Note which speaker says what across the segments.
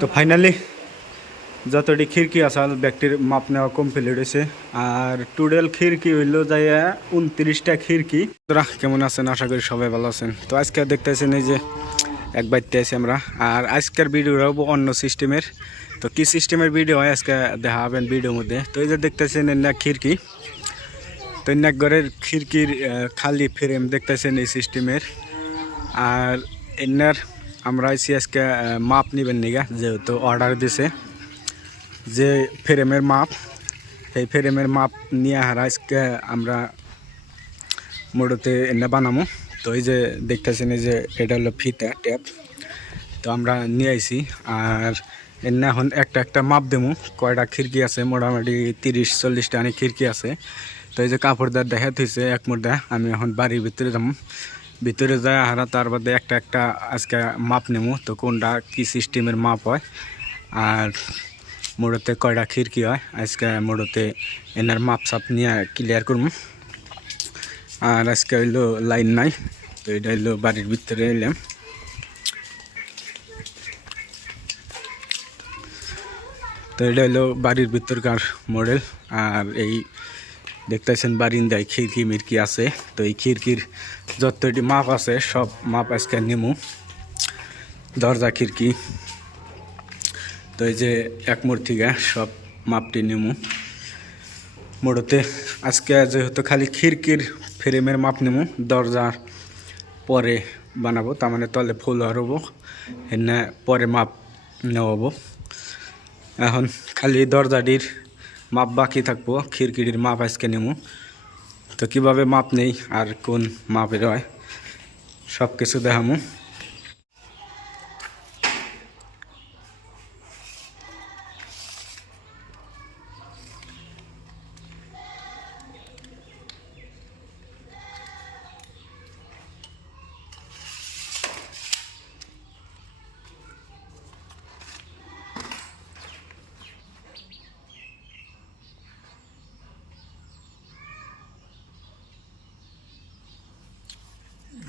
Speaker 1: তো ফাইনালি যতটি খিড়কি আছে, ব্যক্তির মাপ নেওয়া কমপ্লিট হয়েছে। আর টুডেল খিড়কি হইল যাইয়া উনত্রিশটা খিড়কি। তোরা কেমন আছেন? আশা করি সবাই ভালো আছেন। তো আজকে দেখতেছেন এই যে এক বাইতে আছি আমরা। আর আজকের ভিডিও হব অন্য সিস্টেমের তো কি সিস্টেমের ভিডিও হয়? আজকে দেখা হবেন ভিডিওর মধ্যে। তো এই যে দেখতেছেন না খিড়কি। তো এক ঘরের খিড়কির খালি ফ্রেম দেখতেছেন এই সিস্টেমের আর এনার আমরা আইসি আজকে মাপ নিবেন নিগা, যেহেতু অর্ডার দিছে। যে ফ্রেমের মাপ সেই ফ্রেমের মাপ নিয়ে হারা আজকে আমরা মোড়তে এনে বানামো। তো এই যে দেখতেছেন, এই যে এটা হলো ফিতা ট্যাপ। তো আমরা নিয়ে আইছি, আর এনে এখন একটা একটা মাপ দেবো কয়টা খিড়কি আছে? মোটামুটি তিরিশ, চল্লিশটা অনেক খিড়কি আছে। তো এই যে কাপড়দার দেখা থইছে এক মুদ্রা আমি এখন বাড়ির ভিতরে যাব ভিতরে যায় হারা তার বাদে একটা একটা আজকে মাপ নেব তো কোনটা কি সিস্টেমের মাপ হয়। আর মোড়তে কয়টা খিড়কি হয়, আজকে মোড়তে এনার মাপ সাপ নিয়ে ক্লিয়ার করব আর আজকে হইল লাইন নাই, তো এটা হইল বাড়ির ভিতরে এলাম। তো এটা হলো বাড়ির ভিতরকার মডেল। আর এই দেখতেছেন বারিন্দায় খিড়কি মিরকি আছে। তো এই খিড়কির যতটি মাপ আছে, সব মাপ আজকে নেমু। দরজা, খিড়কি। তো এই যে এক মূর্তিকা সব মাপটি নেমু। মোড়তে আজকে যেহেতু খালি খিড়কির ফ্রেমের মাপ নেমু, দরজার পরে বানাবো। তার মানে তলে ফুল হরবো এনে পরে মাপ নেওয়াবো। এখন খালি দরজাটির মাপ বাকি থাকব, খিড়কিটির মাপ আজকে নেমু তো কীভাবে মাপ নেই আর কোন মাপের হয় সব কিছু দেখামু।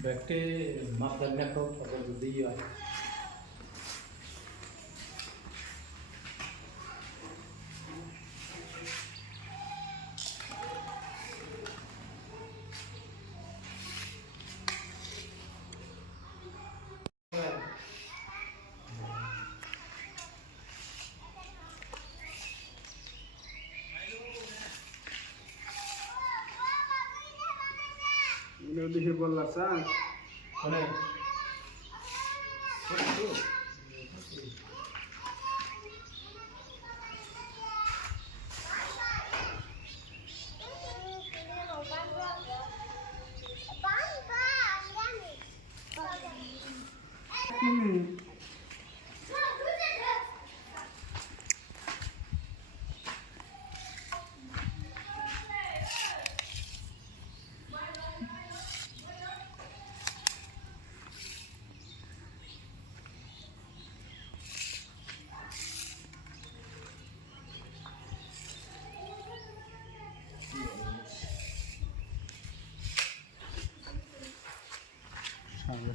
Speaker 2: बैठे मापदंड को अगर दी হয় মানে
Speaker 1: সাড়ে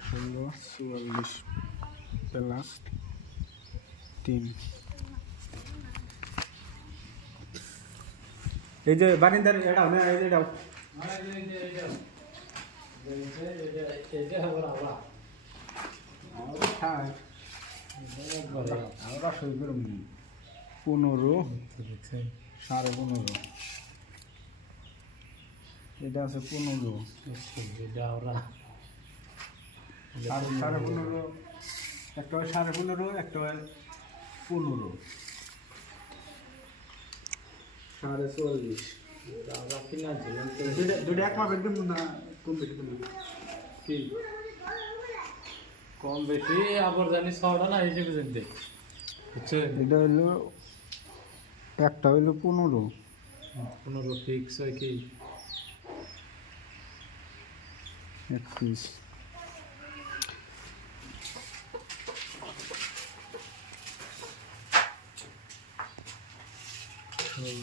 Speaker 1: ষোলো চুয়াল্লিশ প্লাস তিন। এই যে বারিন্দার এটাও না
Speaker 2: এটা এটা
Speaker 1: আমরা সই পনেরো। সাড়ে পনেরো। এটা আছে পনেরো।
Speaker 2: এটা ওরা
Speaker 1: সাড়ে সাড়ে পনেরো একটা হয় সাড়ে পনেরো একটা হয় পনেরো। সাড়ে চল্লিশ। দুটা এক মাপের দেবো না কম বেশি
Speaker 2: কি? কম বেশি আবার জানি ছটা না হিসেবে জানতে বুঝছে?
Speaker 1: এটা হলো একটা হইল পনেরো।
Speaker 2: পনেরো ফিক্স হয় কি?
Speaker 1: একত্রিশ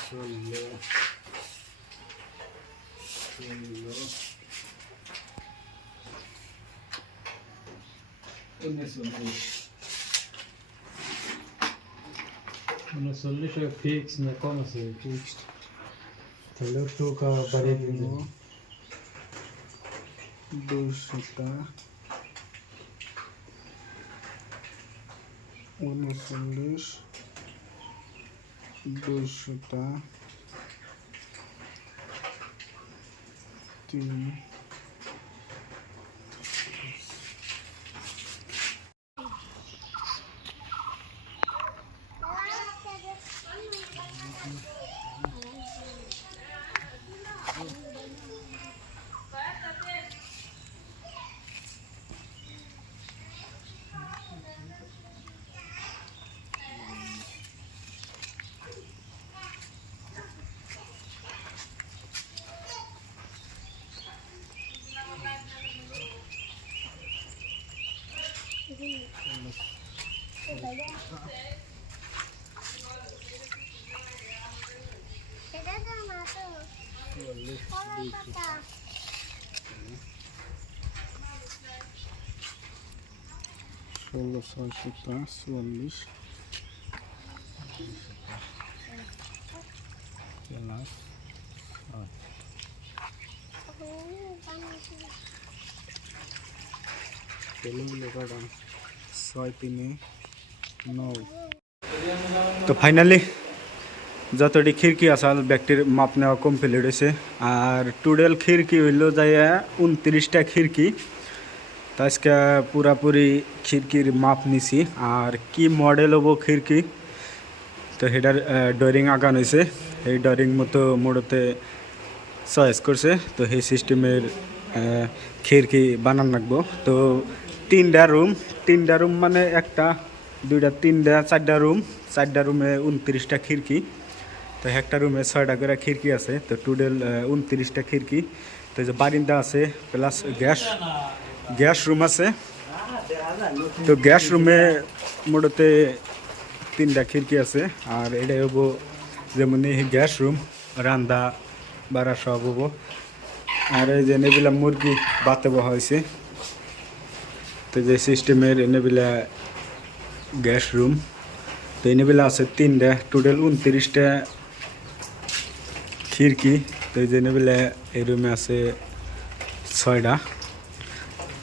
Speaker 2: ষোলো, ষোলো উনচল্লিশ ফিক্স না কম আছে ফিক্সড তাহলে একটু কা- বাড়িয়ে দিন
Speaker 1: দুশোটা більшу, да Ти. ষোলো ছয়শোটা চুয়াল্লিশ প্লাস ছয় তিনে নয় তো ফাইনালি যতটি খিড়কি আসাল, ব্যক্তির মাপ নেওয়া কমপ্লিট হয়েছে আর টুডেল খিড়কি হইল যাইয়া উনত্রিশটা খিড়কি। তো আজকে পুরাপুরি খিড়কির মাপ নিছি। আর কি মডেল হব খিড়কি? তো সেটার ডয়ারিং আগান হয়েছে এই ডয়ারিং মতো মোড়তে চয়েস করছে। তো সেই সিস্টেমের খিড়কি বানান রাখব তো তিনটা রুম তিনটা রুম মানে একটা দুইটা, তিনটা, চারটা রুম চারটা রুমে উনত্রিশটা খিড়কি। তো একটা রুমে ছয়টা করে খিড়কি আছে, তো টোটাল উনত্রিশটা খিড়কি। তো যে বারিন্দা আছে প্লাস গ্যাস গ্যাস রুম আছে। তো গ্যাস রুমে মোটামুটি তিনটা খিড়কি আছে, আর এটা হব যেমন গ্যাস রুম রান্দা বাড়া সব হব। আর এই যে নেবিলা মুরগি বাতে বহা হয়েছে। তো যে সিস্টেমের এনেবিলা গ্যাস রুম তো এনেবিলা আছে তিনটা টোটাল উনত্রিশটা খিড়কি তো এই যে এনেবিলা এই রুমে আছে ছয়টা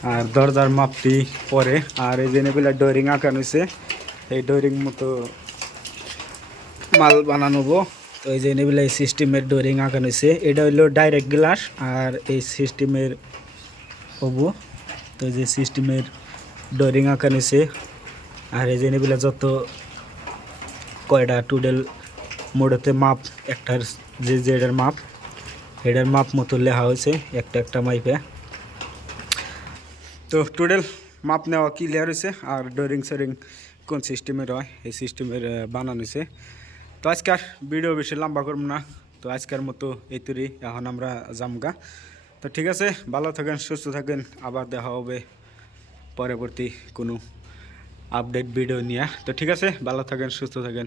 Speaker 1: আর দরজার মাপটি পরে আর এই যে এনেবিলা ডোরিং আঁকান হয়েছে এই ডোরিং মতো মাল বানানো হব। তো এই যে এনেবিলা এই সিস্টেমের ডোরিং আঁকান হয়েছে এটা হইল ডাইরেক্ট গ্লাস আর এই সিস্টেমের হব তো যে সিস্টেমের ডোরিং আঁকান হয়েছে আর এই যে এনেবিলা যত কয়টা টুডেল মোড়তে মাপ, একটার যে যেটার মাপ, এটার মাপ মতো লেখা হয়েছে, একটা একটা মাইপে। তো টুডেল মাপ নেওয়া ক্লিয়ার হয়েছে, আর ডোরিং সোরিং কোন সিস্টেমের হয়, এই সিস্টেমের বানানো হয়েছে। তো আজকার ভিডিও বেশি লম্বা করব না, তো আজকের মতো এই তৈরি এখন আমরা জামগা তো ঠিক আছে, ভালো থাকেন, সুস্থ থাকেন, আবার দেখা হবে পরবর্তী কোনো আপডেট ভিডিও নিয়ে। তো ঠিক আছে ভালো থাকেন সুস্থ থাকেন।